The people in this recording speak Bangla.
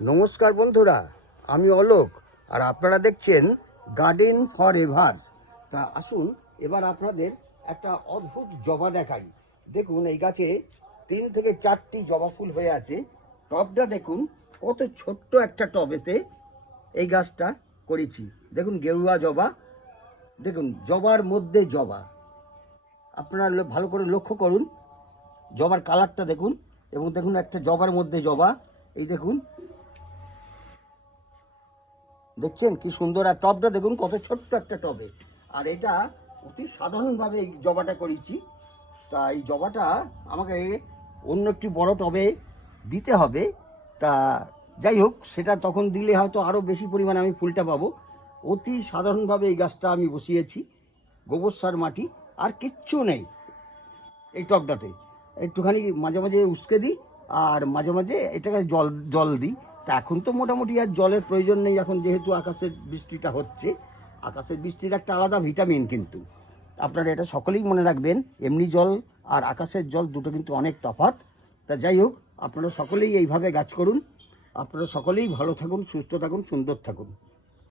নমস্কার বন্ধুরা, আমি অলোক আর আপনারা দেখছেন গার্ডেন ফর এভার। তা আসুন এবার আপনাদের একটা অদ্ভুত জবা দেখাই। দেখুন এই গাছে 3 থেকে 4টি জবা ফুল হয়ে আছে। টবটা দেখুন, কত ছোট্ট একটা টবেতে এই গাছটা করেছি। দেখুন গেরুয়া জবা, দেখুন জবার মধ্যে জবা। আপনারা ভালো করে লক্ষ্য করুন, জবার কালারটা দেখুন, এবং দেখুন একটা জবার মধ্যে জবা। এই দেখুন, দেখছেন কি সুন্দর। আর টবটা দেখুন কত ছোট্ট একটা টবে। আর এটা অতি সাধারণভাবে এই জবাটা করেছি। তা এই জবাটা আমাকে অন্য একটি বড় টবে দিতে হবে। তা যাই হোক, সেটা তখন দিলে হয়তো আরও বেশি পরিমাণে আমি ফুলটা পাবো। অতি সাধারণভাবে এই গাছটা আমি বসিয়েছি, গোবর সার, মাটি, আর কিচ্ছু নেই এই টবটাতে। একটুখানি মাঝে মাঝে উস্কে দিই, আর মাঝে মাঝে এটাকে জল জল দিই। তা এখন তো মোটামুটি আর জলের প্রয়োজন নেই, এখন যেহেতু আকাশের বৃষ্টিটা হচ্ছে। আকাশের বৃষ্টির একটা আলাদা ভিটামিন, কিন্তু আপনারা এটা সকলেই মনে রাখবেন, এমনি জল আর আকাশের জল দুটো কিন্তু অনেক তফাৎ। তা যাই হোক, আপনারা সকলেই এইভাবে গাছ করুন। আপনারা সকলেই ভালো থাকুন, সুস্থ থাকুন, সুন্দর থাকুন।